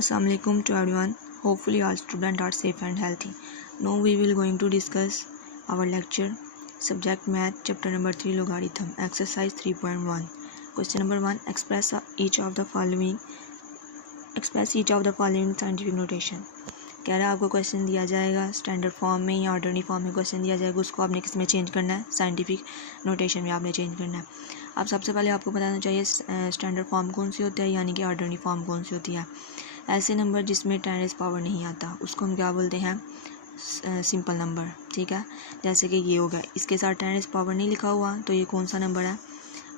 Assalamualaikum to everyone. Hopefully all students are safe and healthy. Now we will going to discuss our lecture subject math chapter number 3 logarithm exercise 3.1. Question number 1, express each of the following scientific notation. कह रहा है आपको question दिया जाएगा standard form में या orderly form में question दिया जाएगा, उसको आपने किस में चेंज करना है, साइंटिफिक नोटेशन में आपने चेंज करना है। अब सबसे पहले आपको बताना चाहिए स्टैंडर्ड फॉर्म कौन सी होती है यानी कि ऑर्डरली फॉर्म कौन सी होती है। ऐसे नंबर जिसमें 10 पावर नहीं आता उसको हम क्या बोलते हैं, सिंपल नंबर। ठीक है, जैसे कि ये हो गया, इसके साथ 10 पावर नहीं लिखा हुआ तो ये कौन सा नंबर है,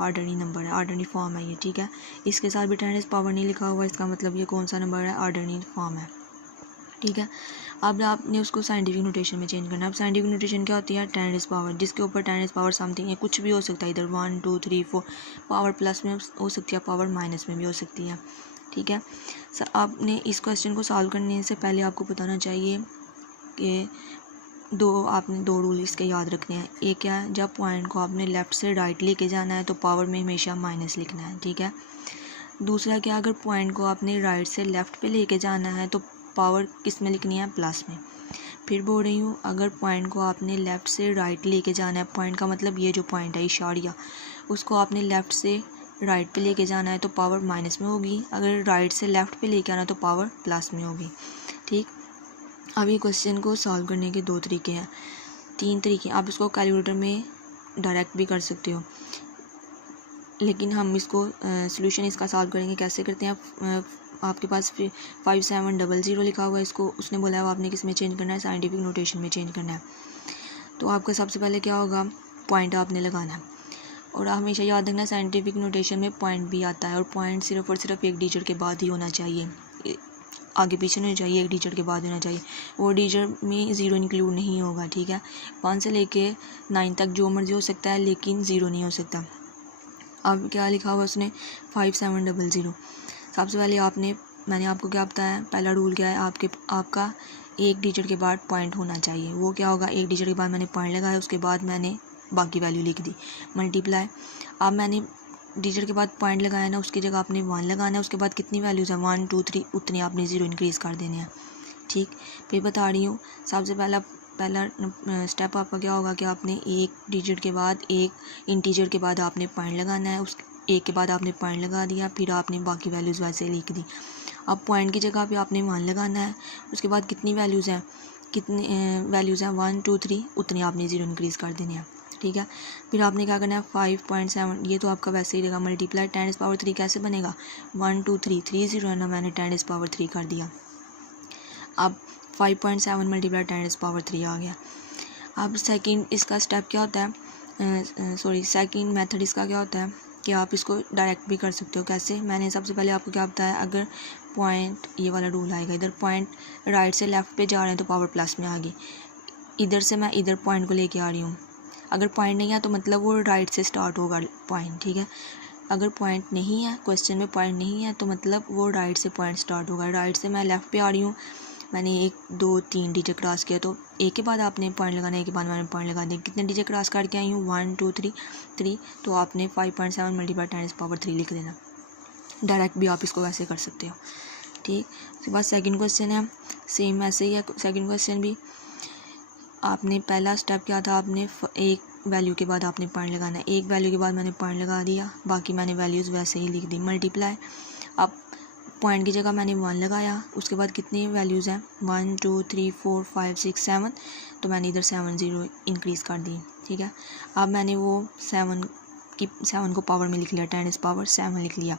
ऑर्डरली नंबर है, ऑर्डरली फॉर्म है ये। ठीक है, इसके साथ भी 10 पावर नहीं लिखा हुआ, इसका मतलब ये कौन सा नंबर है, ऑर्डरली फॉर्म है। ठीक है, अब आपने उसको साइंटिफिक नोटेशन में चेंज करना है। अब साइंटिफिक नोटेशन क्या होती है, 10 पावर, जिसके ऊपर 10 पावर समथिंग है, कुछ भी हो सकता है, इधर 1 2 3 4 पावर प्लस में हो सकती है, पावर माइनस में भी हो सकती है। ठीक है, सर आपने इस क्वेश्चन को सॉल्व करने से पहले आपको बताना चाहिए कि आपने दो रूल इसके याद रखने हैं। एक क्या है, जब पॉइंट को आपने लेफ़्ट से राइट लेके जाना है तो पावर में हमेशा माइनस लिखना है। ठीक है, दूसरा क्या, अगर पॉइंट को आपने राइट से लेफ़्ट पे लेके जाना है तो पावर किस में लिखनी है, प्लस में। फिर बोल रही हूँ, अगर पॉइंट को आपने लेफ़्ट से राइट लेके जाना है, पॉइंट का मतलब ये जो पॉइंट है इशारिया, उसको आपने लेफ़्ट से राइट पे लेके जाना है तो पावर माइनस में होगी, अगर राइट से लेफ़्ट पे लेके आना तो पावर प्लस में होगी। ठीक, अब ये क्वेश्चन को सॉल्व करने के 2 तरीके हैं, 3 तरीके। आप इसको कैलकुलेटर में डायरेक्ट भी कर सकते हो, लेकिन हम इसको सॉल्यूशन इसका सॉल्व करेंगे। कैसे करते हैं, आपके पास 5700 लिखा हुआ है, इसको उसने बोला है आपने किस में चेंज करना है, साइंटिफिक नोटेशन में चेंज करना है। तो आपका सबसे पहले क्या होगा, पॉइंट आपने लगाना है, और हमेशा याद रखना साइंटिफिक नोटेशन में पॉइंट भी आता है, और पॉइंट सिर्फ और सिर्फ एक डिजिट के बाद ही होना चाहिए, आगे पीछे नहीं चाहिए, एक डिजिट के बाद होना चाहिए। वो डिजिट में ज़ीरो इंक्लूड नहीं होगा। ठीक है, 1 से लेके 9 तक जो मर्जी हो सकता है, लेकिन ज़ीरो नहीं हो सकता। अब क्या लिखा हुआ उसने, 5700। सबसे पहले मैंने आपको क्या बताया, पहला रूल क्या है, आपका एक डिजिट के बाद पॉइंट होना चाहिए। वो क्या होगा, एक डिजिट के बाद मैंने पॉइंट लगाया, उसके बाद मैंने बाकी वैल्यू लिख दी, मल्टीप्लाई। अब मैंने डिजिट के बाद पॉइंट लगाया ना, उसकी जगह आपने 1 लगाना है, उसके बाद कितनी वैल्यूज़ है 1 2 3, उतने आपने 0 इंक्रीज़ कर देने हैं। ठीक, फिर बता रही हूँ, सबसे पहला स्टेप आपका क्या होगा कि आपने एक डिजिट के बाद, एक इंटीजर के बाद आपने पॉइंट लगाना है, उस एक के बाद आपने पॉइंट लगा दिया, फिर आपने बाकी वैल्यूज़ वैसे लिख दी। अब पॉइंट की जगह पे आपने 1 लगाना है, उसके बाद कितनी वैल्यूज़ हैं, 1 2 3, उतने आपने 0 इंक्रीज़ कर देने हैं। ठीक है, फिर आपने क्या करना है, 5.7, ये तो आपका वैसे ही रहेगा, मल्टीप्लाई 10 पावर 3 कैसे बनेगा, 1 2 3 3 0 है ना, मैंने 10 पावर 3 कर दिया। अब 5.7 मल्टीप्लाई 10 पावर 3 आ गया। अब सेकंड इसका स्टेप क्या होता है, सेकंड मेथड इसका क्या होता है कि आप इसको डायरेक्ट भी कर सकते हो। कैसे, मैंने सबसे पहले आपको क्या बताया, अगर पॉइंट, ये वाला रूल आएगा, इधर पॉइंट राइट से लेफ़्ट पे जा रहे हैं तो पावर प्लस में आ गई, इधर से मैं इधर पॉइंट को लेके आ रही हूँ, अगर पॉइंट नहीं है तो मतलब वो राइट से स्टार्ट होगा पॉइंट। ठीक है, अगर पॉइंट नहीं है, क्वेश्चन में पॉइंट नहीं है तो मतलब वो राइट से पॉइंट स्टार्ट होगा, राइट से मैं लेफ़्ट पे आ रही हूँ, मैंने 1 2 3 डिजिट क्रॉस किया, तो एक के बाद आपने पॉइंट लगाना, एक के बाद मैंने पॉइंट लगा दिया, कितने डिजिट क्रॉस करके आई हूँ, 1 2 3, तो आपने 5.7 मल्टीप्लाई 10 पावर 3 लिख देना। डायरेक्ट भी आप इसको वैसे कर सकते हो। ठीक, उसके बाद सेकंड क्वेश्चन है, सेम ऐसे ही है सेकंड क्वेश्चन भी। आपने पहला स्टेप क्या था, आपने एक वैल्यू के बाद आपने पॉइंट लगाना है, एक वैल्यू के बाद मैंने पॉइंट लगा दिया, बाकी मैंने वैल्यूज़ वैसे ही लिख दी, मल्टीप्लाई। अब पॉइंट की जगह मैंने 1 लगाया, उसके बाद कितनी वैल्यूज़ हैं, 1 2 3 4 5 6 7, तो मैंने इधर 7 0 इंक्रीज़ कर दी। ठीक है, अब मैंने वो 7 को पावर में लिख लिया, 10 पावर 7 लिख लिया।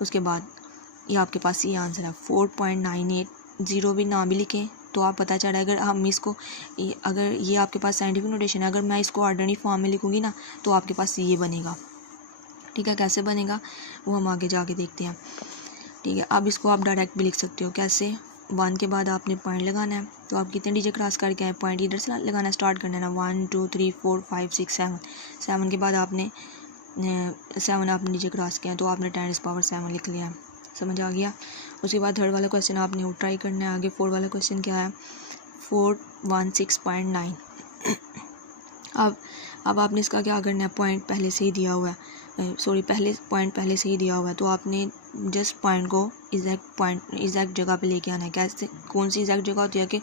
उसके बाद ये आपके पास ये आंसर है 4.98। 0 भी ना भी लिखें तो आप पता चला, अगर हम इसको, अगर ये आपके पास साइंटिफिक नोटेशन है, अगर मैं इसको ऑर्डरली फॉर्म में लिखूँगी ना तो आपके पास ये बनेगा। ठीक है, कैसे बनेगा वो हम आगे जाके देखते हैं। ठीक है, अब इसको आप डायरेक्ट भी लिख सकते हो। कैसे, 1 के बाद आपने पॉइंट लगाना है, तो आप कितने डिजिट क्रॉस करके आए, पॉइंट इधर से लगाना स्टार्ट करना है ना, 1 2 3 4 5 6 7, 7 के बाद आपने 7 आपने डिजिट क्रॉस किया तो आपने 10 पावर 7 लिख लिया। समझ आ गया। उसके बाद थर्ड वाला क्वेश्चन आपने वो ट्राई करना है। आगे 4 वाला क्वेश्चन क्या है, 416.9। अब आपने इसका क्या करना है, पॉइंट पहले से ही दिया हुआ है, सॉरी पहले पॉइंट पहले से ही दिया हुआ है, तो आपने जस्ट पॉइंट को एग्जैक्ट जगह पे लेके आना है। कैसे, कौन सी एग्जैक्ट जगह होती है कि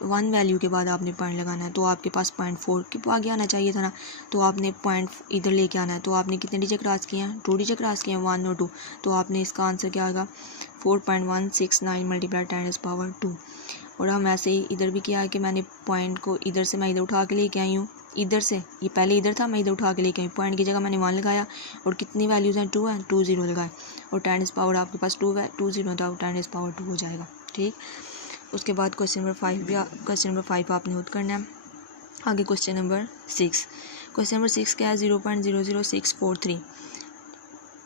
वन वैल्यू के बाद आपने पॉइंट लगाना है, तो आपके पास 0.4 के आगे आना चाहिए था ना, तो आपने पॉइंट इधर लेके आना है। तो आपने कितने डिजिट क्रॉस किए हैं, 2 डिजिट क्रॉस किए हैं, 1 और 2, तो आपने इसका आंसर क्या आएगा 4.169 मल्टीप्लाई 10⁻²। और हम ऐसे ही इधर भी किया है कि मैंने पॉइंट को इधर से मैं इधर उठा के लेके आई हूँ, इधर से, ये पहले इधर था, मैं इधर उठा के लेके आई, पॉइंट की जगह मैंने 1 लगाया और कितनी वैल्यूज़ हैं 2 हैं, 2 0 लगाए और 10⁻, आपके पास 2 है, 2 0 था, 10⁻² हो जाएगा। ठीक, उसके बाद क्वेश्चन नंबर 5 आपने खुद करना है। आगे क्वेश्चन नंबर 6 क्या है 0.00643।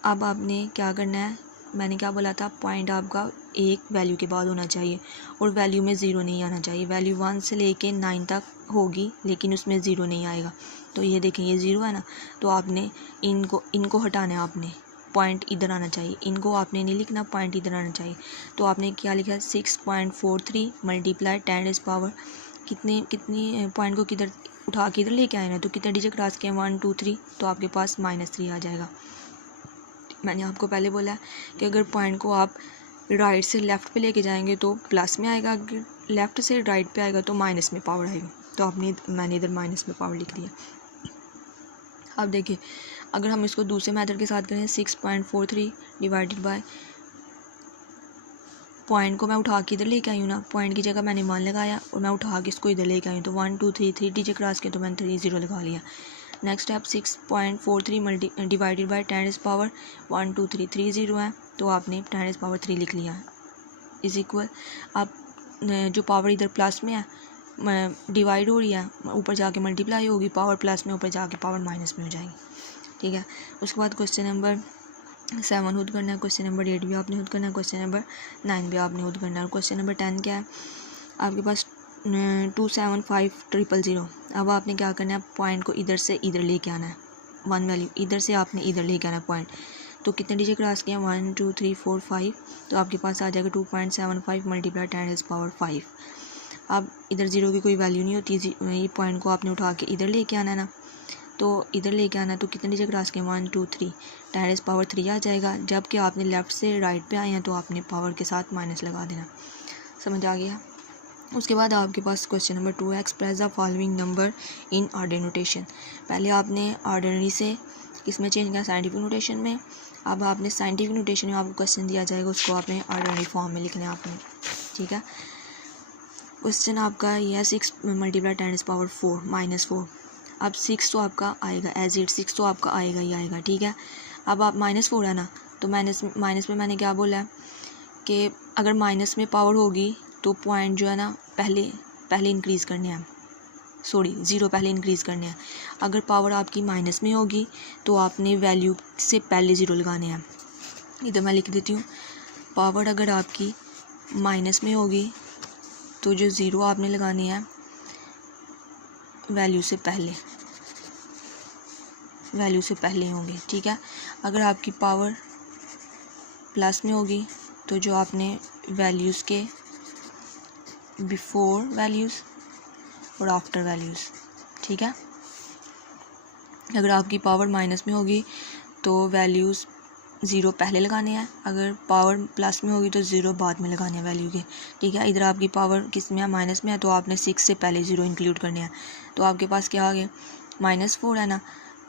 अब आपने क्या करना है, मैंने क्या बोला था, पॉइंट आपका एक वैल्यू के बाद होना चाहिए और वैल्यू में ज़ीरो नहीं आना चाहिए। वैल्यू 1 से लेके 9 तक होगी लेकिन उसमें ज़ीरो नहीं आएगा। तो ये देखें, ये 0 है ना, तो आपने इनको हटाना है, आपने पॉइंट इधर आना चाहिए, इनको आपने नहीं लिखना, पॉइंट इधर आना चाहिए। तो आपने क्या लिखा है 6.43 मल्टीप्लाई 10⁻, कितनी पॉइंट को किधर उठा के इधर लेके आए ना, तो कितने डिजिट क्रॉस किए 1 2 3, तो आपके पास -3 आ जाएगा। मैंने आपको पहले बोला कि अगर पॉइंट को आप राइट से लेफ़्ट पे लेके जाएंगे तो प्लस में आएगा, अगर लेफ़्ट से राइट पे आएगा तो माइनस में पावर आएगा। तो मैंने इधर माइनस में पावर लिख दिया। अब देखिए, अगर हम इसको दूसरे मेथड के साथ करें 6.43 डिवाइडेड बाय, पॉइंट को मैं उठा के इधर लेके आई हूँ ना, पॉइंट की जगह मैंने 1 लगाया और मैं उठा के इसको इधर लेके आई हूँ, तो 1 2 3 डिजिट क्रॉस किया तो मैंने 3 0 लगा लिया। नेक्स्ट स्टेप 6.43 डिवाइडेड बाई 10⁻, 1 2 3 0 है, तो आपने 10⁻³ लिख लिया इज इक्वल। अब जो पावर इधर प्लस में है डिवाइड हो रही है, ऊपर जाके मल्टीप्लाई होगी, पावर प्लस में ऊपर जाके पावर माइनस में हो जाएगी। ठीक है, उसके बाद क्वेश्चन नंबर 7 खुद करना है, क्वेश्चन नंबर 8 भी आपने खुद करना है, क्वेश्चन नंबर 9 भी आपने खुद करना है। और क्वेश्चन नंबर 10 क्या है, आपके पास 275,000। अब आपने क्या करना है, पॉइंट को इधर से इधर लेके आना है, 1 वैल्यू इधर से आपने इधर लेके आना है पॉइंट। तो कितने डिजिट क्रॉस किए 1 2 3 4 5, तो आपके पास आ जाएगा 2.75 मल्टीप्लाई 10⁻5। अब इधर 0 की कोई वैल्यू नहीं होती, ये पॉइंट को आपने उठा के इधर लेके आना है ना, तो इधर लेके आना, तो कितने डिजिट क्रॉस किए 1 2 3, 10⁻³ आ जाएगा। जबकि आपने लेफ़्ट से राइट पे आए हैं तो आपने पावर के साथ माइनस लगा देना। समझ आ गया। उसके बाद आपके पास क्वेश्चन नंबर 2 है, express the following number in order notation. पहले आपने ऑर्डनरी से किसमें चेंज किया, साइंटिफिक नोटेशन में। अब आपने साइंटिफिक नोटेशन में आपको क्वेश्चन दिया जाएगा, उसको आपने ऑर्डनरी फॉर्म में लिखना है आपने। ठीक है, क्वेश्चन आपका ये है 6 मल्टीप्लाई 10⁻4 -4। अब 6 तो आपका आएगा एज इट, 6 तो आपका आएगा ही आएगा। ठीक है, अब आप -4 है ना, तो माइनस में मैंने क्या बोला है कि अगर माइनस में पावर होगी तो पॉइंट जो है ना पहले इंक्रीज़ करने हैं, सॉरी 0 पहले इंक्रीज़ करने हैं। अगर पावर आपकी माइनस में होगी तो आपने वैल्यू से पहले 0 लगाने हैं। इधर मैं लिख देती हूँ, पावर अगर आपकी माइनस में होगी तो जो 0 आपने लगाने हैं वैल्यू से पहले होंगे। ठीक है, अगर आपकी पावर प्लस में होगी तो जो आपने वैल्यूज़ के बिफोर वैल्यूज़ और आफ्टर वैल्यूज़। ठीक है, अगर आपकी पावर माइनस में होगी तो वैल्यूज़ 0 पहले लगाने हैं, अगर पावर प्लस में होगी तो 0 बाद में लगाने हैं वैल्यू के। ठीक है, इधर आपकी पावर किस में है, माइनस में है, तो आपने 6 से पहले 0 इंक्लूड करने हैं। तो आपके पास क्या आ गया, -4 है ना,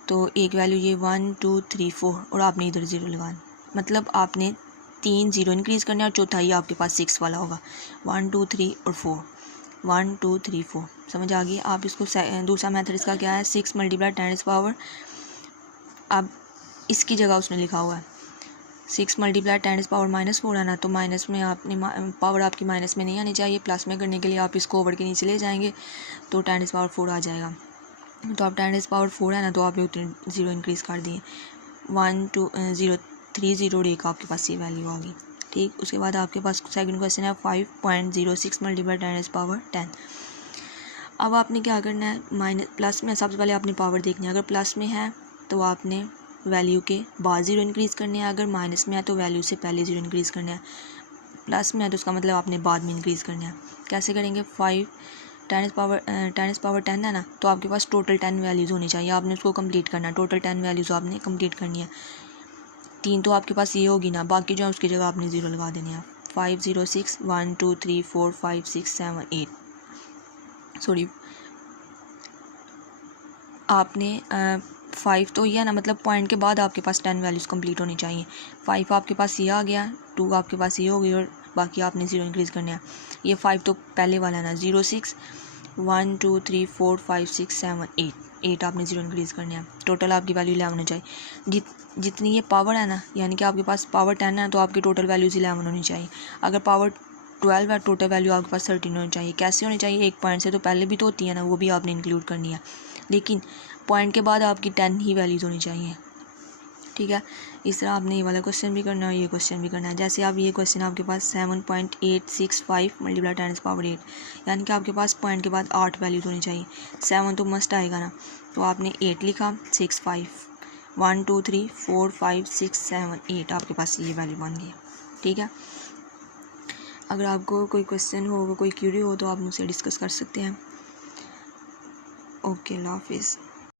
तो एक वैल्यू ये 1 2 3 4 और आपने इधर 0 लगाना, मतलब आपने 3 0 इंक्रीज़ करना है और चौथा ही आपके पास 6 वाला होगा, 1 2 3 और 4, 1 2 3 4। समझ आ गई। आप इसको दूसरा मेथड इसका क्या है, 6 मल्टीप्लाई 10⁻, अब इसकी जगह उसने लिखा हुआ है 6 मल्टीप्लाई 10⁻⁻4 है ना, तो माइनस में आपने पावर आपकी माइनस में नहीं आनी चाहिए, प्लस में करने के लिए आप इसको ओवर के नीचे ले जाएंगे तो 10⁻4 आ जाएगा। तो आप 10⁻4 है ना, तो आपने उतने 0 इंक्रीज़ कर दिए, 1 2 0 3 0 और एक आपके पास ये वैल्यू आ गई। ठीक, उसके बाद आपके पास सेकंड क्वेश्चन है 5.06 मल्टीप्लाई 10⁻10। अब आपने क्या करना है, प्लस में सबसे पहले आपने पावर देखनी है, अगर प्लस में है तो आपने वैल्यू के बाद 0 इंक्रीज़ करने हैं, अगर माइनस में है तो वैल्यू से पहले 0 इंक्रीज़ करना है, प्लस में है तो उसका मतलब आपने बाद में इंक्रीज़ करना है। कैसे करेंगे, 10 इज़ पावर 10 है ना, तो आपके पास टोटल 10 वैल्यूज़ होनी चाहिए, आपने उसको कंप्लीट करना है, टोटल 10 वैल्यूज़ आपने कंप्लीट करनी है। 3 तो आपके पास ये होगी ना, बाकी जो है उसकी जगह आपने 0 लगा देनी है। 5 0 6 1 2 3 4 5 6 7 8 सॉरी आपने 5 तो ये है ना, मतलब पॉइंट के बाद आपके पास 10 वैल्यूज़ कंप्लीट होनी चाहिए। 5 आपके पास ये आ गया, 2 आपके पास ये हो गई और बाकी आपने 0 इंक्रीज़ करना है। ये 5 तो पहले वाला है ना, 0 6 1 2 3 4 5 6 7 8 आपने 0 इंक्रीज़ करना है। टोटल आपकी वैल्यू 11 होनी चाहिए। जितनी ये पावर है ना, यानी कि आपके पास पावर 10 है तो आपकी टोटल वैल्यूज़ 11 होनी चाहिए। अगर पावर 12 है, टोटल वैल्यू आपके पास 13 होनी चाहिए। कैसे होनी चाहिए? एक पॉइंट से तो पहले भी तो होती है ना, वो भी आपने इंक्लूड करनी है, लेकिन पॉइंट के बाद आपकी 10 ही वैल्यूज़ होनी चाहिए। ठीक है, इस तरह आपने ये वाला क्वेश्चन भी करना है, ये क्वेश्चन भी करना है। जैसे आप ये क्वेश्चन आपके पास 7.865 मल्टीप्लाई 10 पावर 8, यानी कि आपके पास पॉइंट के बाद 8 वैल्यूज़ होनी चाहिए। 7 तो मस्ट आएगा ना, तो आपने 8 लिखा, 6 5 1 2 3 4 5 6 7 8 आपके पास ये वैल्यू बन गई। ठीक है, अगर आपको कोई क्वेश्चन हो, कोई क्यूरी हो तो आप मुझसे डिस्कस कर सकते हैं। ओके, अल्लाह हाफिज़।